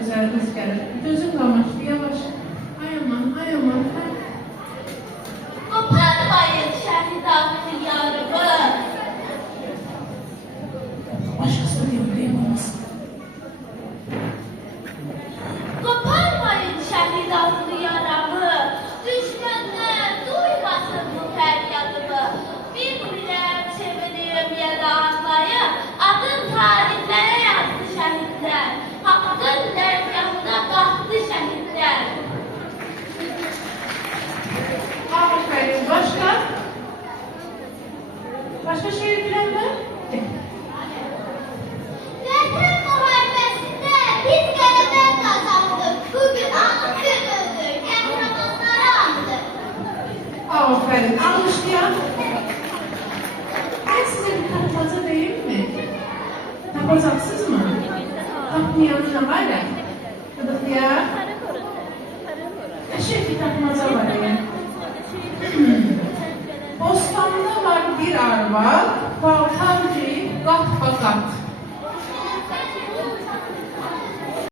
gözəliniz gəlir. Gözüm qamaşdı, yavaş. Ay aman, ay aman. Qoparmayın şəhidatın yarımı. Başqası deyilmemiz. Qoparmayın şəhidatın yaramı. Düşmənlər duymasın bu fəryadımı. Bilmirəm, sevinirəm ya da ağlayım. Adın tarixlərə yazdı şəhidlər. Haqqın dərgahına qalxdı şəhidlər. Aferin. Başka? Başka şehir bilen var? Vətən müharibəsində biz qələbə qazandık. Bugün anı günüdür, qəhrəmanları andık. Aferin. Almışlayan. Ben size bir tapmaca değil mi? Tapacaksınız mı? Tapmayanına var ya. Gıdıklıya. Eşek bir tapmaca var ya. Bostanda var bir arva, paltar giyip kat bakat.